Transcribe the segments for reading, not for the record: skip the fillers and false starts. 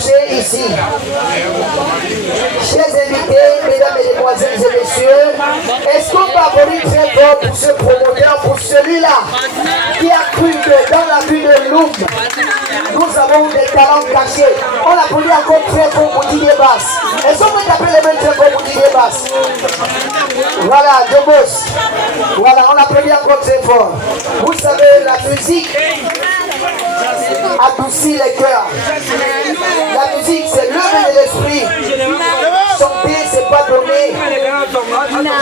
approcher ici. Chers invités, mesdames et mesdemoiselles et messieurs, est-ce qu'on va applaudir très fort pour ce promoteur, pour celui-là qui a cru que dans la vie de Loum, nous avons des talents cachés. On applaudit encore très fort pour Didier Bass. Est-ce qu'on peut taper les mains très fort pour Didier Bass? Voilà, Jobos. Voilà, on applaudit encore très fort. Vous savez, la musique adoucit les cœurs. La musique, c'est l'œuvre de l'esprit. Chanter, c'est pas donner.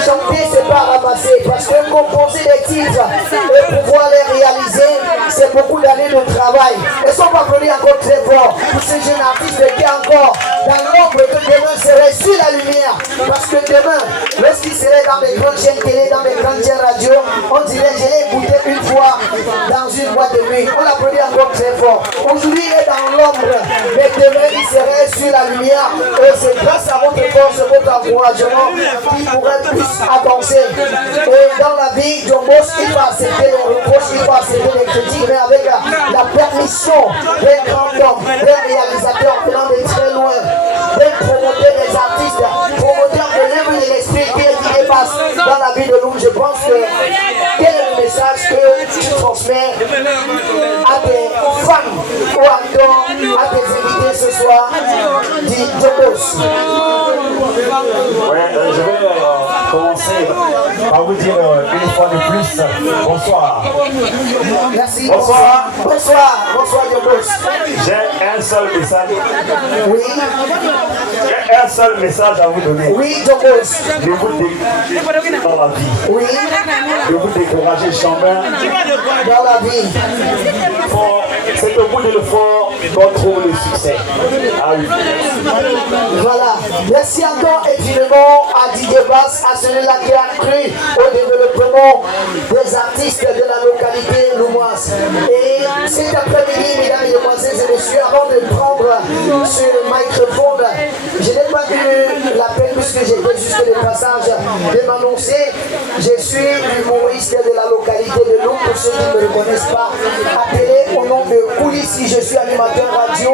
Chanter, c'est pas ramasser. Parce que composer des titres et pouvoir les réaliser, c'est beaucoup d'années de travail. Et si on va applaudir encore très fort pour ces jeunes artistes qui encore dans l'ombre, que demain serait sur la lumière. Parce que demain, lorsqu'ils seraient dans des grandes chaînes télé, dans des grandes chaînes radio, on dirait je l'ai écouté une fois dans une boîte de nuit. On l'applaudit encore très fort. Aujourd'hui, il est dans l'ombre, mais demain, il serait sur la lumière. Et c'est grâce à votre force, votre encouragement qu'il pourrait plus avancer. Et dans la vie, John Boss, il va accepter les reproches, il va accepter les critiques, mais avec la permission d'un grand homme, d'un réalisateur venant de très loin, d'un promoteur des artistes, promoteur de l'œuvre de l'esprit qui dépasse dans la vie de Loum. Je pense que quel est le message que tu transmets à tes fans ou encore à tes invités ce soir, dit John Boss? Ouais, je vais commencer par vous dire une fois de plus bonsoir. Merci. Bonsoir. Bonsoir. Bonsoir, John Boss. J'ai un seul message. Oui. J'ai un seul message à vous donner. Oui, John Boss. Ne vous découragez dans la vie. Oui. Ne vous découragez jamais Dans la vie. C'est au bout de l'effort qu'on trouve le succès. Ah oui. Voilà. Merci encore infiniment à Didier Bass, à celui-là qui a cru au développement des artistes de la localité loumoise. Et cet après-midi, mesdames, mesdemoiselles et messieurs, avant de prendre ce microphone, je n'ai pas eu la peine, puisque j'étais juste de passage, de m'annoncer. Je suis l'humoriste de la localité de Loum, pour ceux qui ne me connaissent pas, appelé au nom de Coulissi. Je suis animateur radio,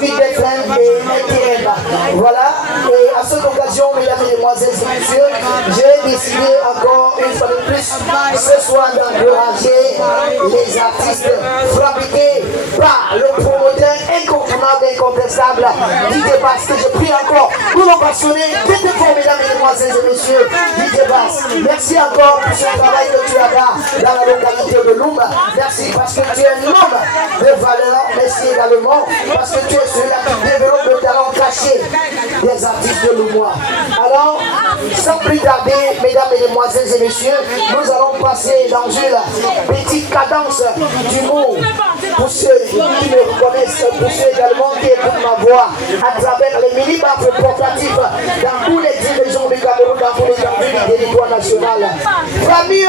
FM et NTM. Voilà, et à cette occasion, mesdames, mesdemoiselles et messieurs, j'ai décidé encore une fois de plus ce soir d'encourager les artistes fabriqués par le promoteur incontournable, incontestable, Didier Bass, que je prie encore pour nos passionnés, très fort, mesdames, mesdemoiselles et messieurs, Didier Bass. Merci encore pour ce travail que tu as dans la localité de Loum. Merci parce que tu es un homme de valeur. Merci également parce que tu es celui-là qui développe le talent caché des artistes de Loumois. Alors, sans plus tarder, mesdames, mesdemoiselles et messieurs, nous allons passer dans une petite cadence d'humour pour ceux qui me reconnaissent, pour ceux également qui écoutent ma voix à travers les mini-baffes portatifs dans tous les régions du Cameroun, dans tous les villes du territoire national. Famille,